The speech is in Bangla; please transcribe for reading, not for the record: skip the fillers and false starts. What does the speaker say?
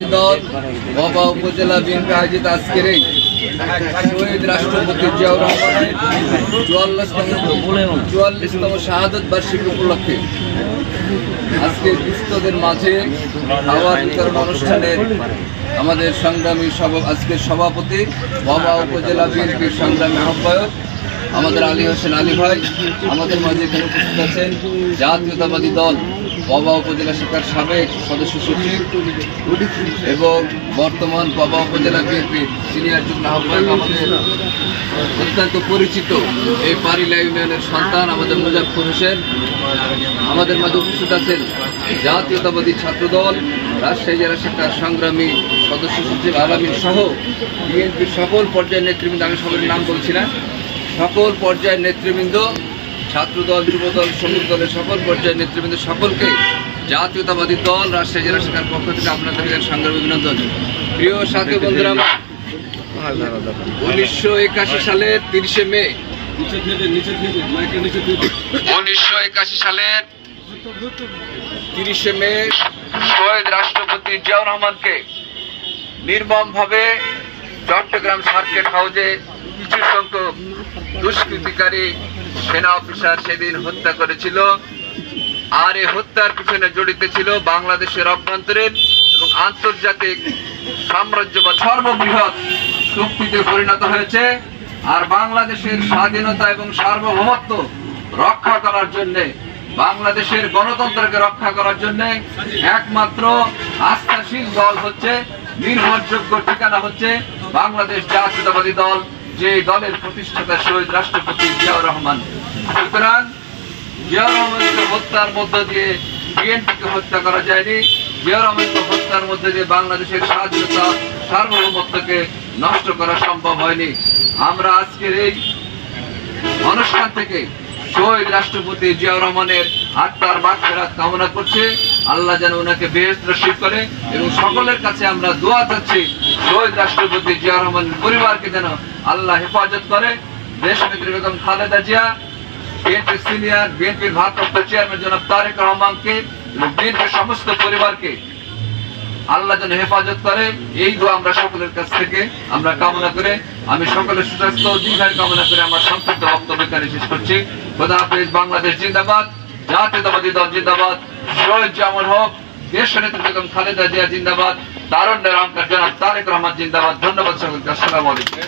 বাবা উপজেলা বিএনপি আয়োজিত আজকের এই শহীদ রাষ্ট্রপতি জিয়াউর রহমানের 44তম শাহাদত বার্ষিকী উপলক্ষে আজকে দুস্থদের মাঝে খাবার বিতরণ অনুষ্ঠানের আমাদের সংগ্রামী আজকের সভাপতি বাবা উপজেলা বিএনপির সংগ্রামী আহ্বায়ক আমাদের আলী হোসেন আলী ভাই আমাদের মাঝে এখানে উপস্থিত আছেন। জাতীয়তাবাদী দল বাবা উপজেলা শাখার সাবেক সদস্য সচিব এবং বর্তমান বাবা উপজেলা বিএনপির সিনিয়র যুগ্ম আহ্বায়ক আমাদের অত্যন্ত পরিচিত এই পারিলা ইউনিয়নের সন্তান আমাদের মুজাফফর হোসেন আমাদের মাঝে উপস্থিত আছেন। জাতীয়তাবাদী ছাত্রদল রাজশাহী জেলা শাখার সংগ্রামী সদস্য সচিব আলামিন সহ বিএনপির সকল পর্যায়ের নেতৃবৃন্দ, আমি সবার নাম বলছি না, সকল পর্যায়ের নেতৃবৃন্দ, ছাত্রদল যুবদল শ্রমিক দলের সকল পর্যায়ের নেতৃবৃন্দ সকলকে জাতীয়তাবাদী দল রাজশাহী জেলা শাখার পক্ষ থেকে আপনাদের সংগ্রামী অভিনন্দন। প্রিয় সাথী বন্ধুরা, 1981 সালের 30শে মে 1981 সালের 30শে মে শহীদ রাষ্ট্রপতি জিয়াউর রহমানকে নির্মমভাবে চট্টগ্রাম সার্কিট হাউসে কিছু সংখ্যক দুষ্কৃতিকারী সেনা অফিসার সেদিন হত্যা করেছিল। আর এই হত্যার পিছনে জড়িত ছিল বাংলাদেশের অভ্যন্তরীণ এবং আন্তর্জাতিক সাম্রাজ্যবাদ সর্ববৃহৎ শক্তিতে পরিণত হয়েছে। আর বাংলাদেশের স্বাধীনতা এবং সার্বভৌমত্ব রক্ষা করার জন্য, বাংলাদেশের গণতন্ত্রকে রক্ষা করার জন্য একমাত্র আস্থাশীল দল হচ্ছে, নির্ভরযোগ্য ঠিকানা হচ্ছে বাংলাদেশ জাতীয়তাবাদী দল, যে দলের প্রতিষ্ঠাতা শহীদ রাষ্ট্রপতি জিয়াউর রহমান। সুতরাং জিয়াউর রহমানকে হত্যার মধ্য দিয়ে বিএনপিকে হত্যা করা যায়নি, জিয়াউর রহমানকে হত্যার মধ্যে দিয়ে বাংলাদেশের স্বাধীনতা সার্বভৌমত্বকে নষ্ট করা সম্ভব হয়নি। আমরা আজকের এই অনুষ্ঠান থেকে শহীদ রাষ্ট্রপতি জিয়াউর রহমানের আত্মার মাগফিরাত কামনা করছি। আল্লাহ যেন ওনাকে বেহেশত নসিব করে এবং সকলের কাছে আমরা দোয়া চাচ্ছি শহীদ রাষ্ট্রপতি জিয়াউর রহমানের পরিবারকে যেন আল্লাহ হেফাজত করে। দেশনেত্রী বেগম খালেদা জিয়া, বিএনপির সিনিয়র বিএনপির ভারপ্রাপ্ত চেয়ারম্যান জনাব তারেক রহমানকে এবং বিএনপির সমস্ত পরিবারকে আল্লাহ যেন হেফাজত করে, এই দোয়া আমরা সকলের কাছ থেকে আমরা কামনা করে আমি সকলের সুস্বাস্থ্য দীর্ঘায়ু কামনা করে আমার সংক্ষিপ্ত বক্তব্য এখানে শেষ করছি। খোদা হাফেজ। বাংলাদেশ জিন্দাবাদ, জাতীয়তাবাদী দল জিন্দাবাদ, শহীদ জামল হক, দেশনেত্রী বেগম খালেদা জিয়া জিন্দাবাদ, তারুণ্যের অহংকার জনাব তারেক রহমান জিন্দাবাদ। ধন্যবাদ সকলকে। আসসালামু আলাইকুম।